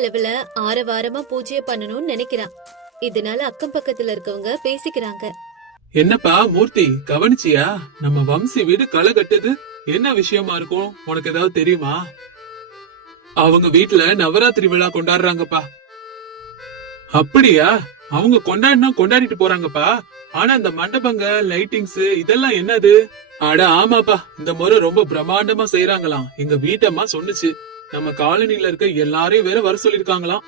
அளவுல ஆரவாரமா பூஜைய பண்ணணும்னு நினைக்கிறான். இதனால அக்கம் பக்கத்துல இருக்கவங்க பேசிக்கிறாங்க. என்னப்பா மூர்த்தி, கவனிச்சியா? நம்ம வம்சி வீடு களை கட்டுது. என்ன விஷயமா இருக்கும்? உனக்கு ஏதாவது தெரியுமா? அவங்க வீட்டுல நவராத்திரி விழா கொண்டாடுறாங்கப்பா. அப்படியா? அவங்க கொண்டாடினா கொண்டாடிட்டு போறாங்கப்பா. ஆனா இந்த மண்டபங்க, லைட்டிங்ஸ் இதெல்லாம் என்னது? அட ஆமாப்பா, இந்த முறை ரொம்ப பிரம்மாண்டமா செய்யறாங்களாம். எங்க வீட்டம்மா சொன்னுச்சு. நம்ம காலனில இருக்க எல்லாரையும் வேற வர சொல்லிருக்காங்களாம்.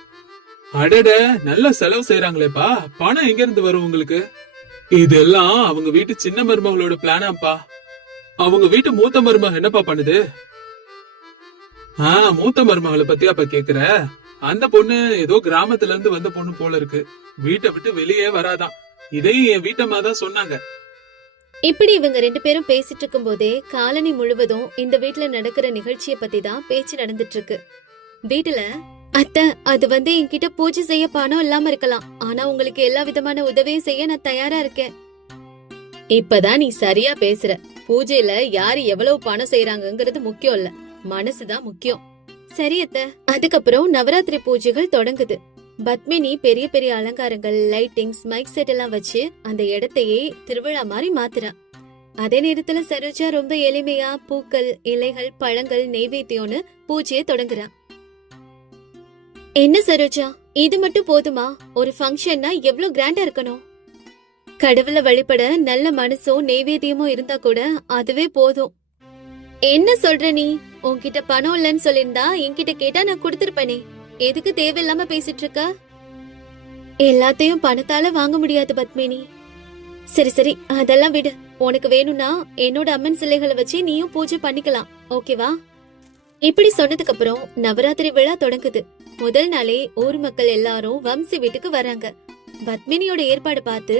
அடட, நல்ல செலவு செய்யறாங்களேப்பா. பணம் எங்க இருந்து வரும் உங்களுக்கு? இதெல்லாம் அவங்க வீட்டு சின்ன மருமகளோட பிளானாப்பா. அவங்க வீட்டு மூத்த மருமக என்னப்பா பண்ணுது? மூத்த மருமகளை பத்தி அப்ப கேக்குற? அந்த பொண்ணு ஏதோ கிராமத்துல இருந்து வந்த பொண்ணு போல இருக்கு. வீட்டை விட்டு வெளியே வராதான். இதையும் என் வீட்டம்மா தான் சொன்னாங்க. இப்படி இவங்க ரெண்டு பேரும் பேசிட்டு இருக்கும் போதே காலனி முழுவதும் இந்த வீட்டுல நடக்கிற நிகழ்ச்சிய பத்தி தான் பேச்சு நடந்துட்டு இருக்கு. வீட்டுல அத்தை, அது என்கிட்ட பூஜை செய்ய பணம் இல்லாம இருக்கலாம். ஆனா உங்களுக்கு எல்லா விதமான உதவியும் செய்ய நான் தயாரா இருக்கேன். இப்பதான் நீ சரியா பேசுற. பூஜையில யாரு எவ்வளவு பணம் செய்யறாங்கிறது முக்கியம் இல்ல, மனசுதான் முக்கியம். சரி அத்தை. அதுக்கப்புறம் நவராத்திரி பூஜைகள் தொடங்குது. பத்மினி பெரிய பெரிய அலங்காரங்கள், லைட்டிங்ஸ், மைக் செட் எல்லாம் வச்சு அந்த இடத்தையே திருவிழா மாதிரி மாத்துறா. அதே நேரத்துல சரோஜா ரொம்ப எளிமையா பூக்கள், இலைகள், பழங்கள், நெய்வேத்தியம்னு பூஜையை தொடங்குறா. என்ன சரோஜா, இது மட்டும் போதுமா? ஒரு ஃபங்க்ஷன்னா எவ்வளவு கிராண்டா இருக்கணும். கடவுளை வழிபட நல்ல மனசும் நெய்வேத்தியமும் இருந்தா கூட அதுவே போதும். என்ன சொல்ற நீ? உன்கிட்ட பணம் இல்லன்னு சொல்லிருந்தா என்கிட்ட கேட்டா நான் கொடுத்திருப்பேனே. எதுக்கு தேவையில்லாம பேசிட்டு இருக்க? எல்லாத்தையும் பணத்தால வாங்க முடியாது பத்மினி. சரி சரி, அதெல்லாம் விடு. உனக்கு வேணும்னா என்னோட அம்மன் சிலைகளை வச்சு நீயும் பூஜை பண்ணிக்கலாம், ஓகேவா? இப்படி சொன்னதுக்கு அப்புறம் நவராத்திரி விழா தொடங்குது. முதல் நாளே ஊர் மக்கள் எல்லாரும் வம்சி வீட்டுக்கு வராங்க. பத்மினியோட ஏற்பாடு பார்த்து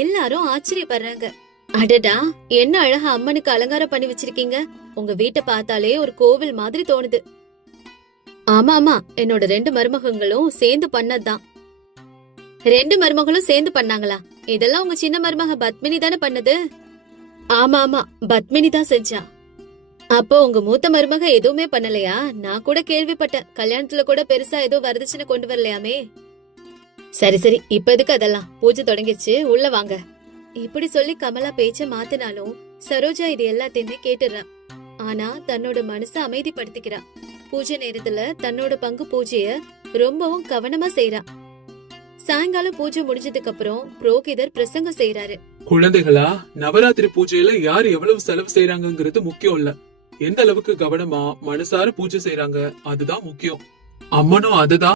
எல்லாரும் ஆச்சரியப்படுறாங்க. அடடா, என்ன அழகா அம்மனுக்கு அலங்காரம் பண்ணி வச்சிருக்கீங்க. உங்க வீட்டை பார்த்தாலே ஒரு கோவில் மாதிரி தோணுது. ஆமா ஆமா, என்னோட 2 மருமகங்களும் சேர்ந்து பண்ணதுதான். 2 மருமகளும் சேர்ந்து பண்ணாங்களா? இதெல்லாம் உங்க சின்ன மருமக பத்மினி தானே பண்ணது? ஆமா ஆமா, பத்மினி தான் செஞ்சா. அப்போ உங்க மூத்த மருமக எதுவுமே பண்ணலையா? நான் கூட கேள்விப்பட்டேன், கல்யாணத்துல கூட பெருசா ஏதோ வரதட்சணை கொண்டு வரலையாமே. சரி சரி, இப்ப எதுக்கு அதெல்லாம்? பூஜை தொடங்கிடுச்சு, உள்ள வாங்க. இப்படி சொல்லி கமலா பேச்ச மாத்தினாலும் சரோஜா இது எல்லாத்தையுமே கேட்டுறா. ஆனா தன்னோட மனச அமைதிப்படுத்திக்கிறா. பூஜை நேரத்துல தன்னோட பங்கு பூஜைய ரொம்பவும் கவனமா செய்யறா. சாயங்காலம் பூஜை முடிஞ்சதுக்கு அப்புறம் புரோகிதர் பிரசங்கம் செய்யறாரு. குழந்தைகளா, நவராத்திரி பூஜையில யார் எவ்வளவு செலவு செய்யறாங்கிறது முக்கியம் இல்ல, எந்த அளவுக்கு கவனமா மனசார பூஜை செய்யறாங்க அதுதான் முக்கியம். அம்மனும் அதுதான்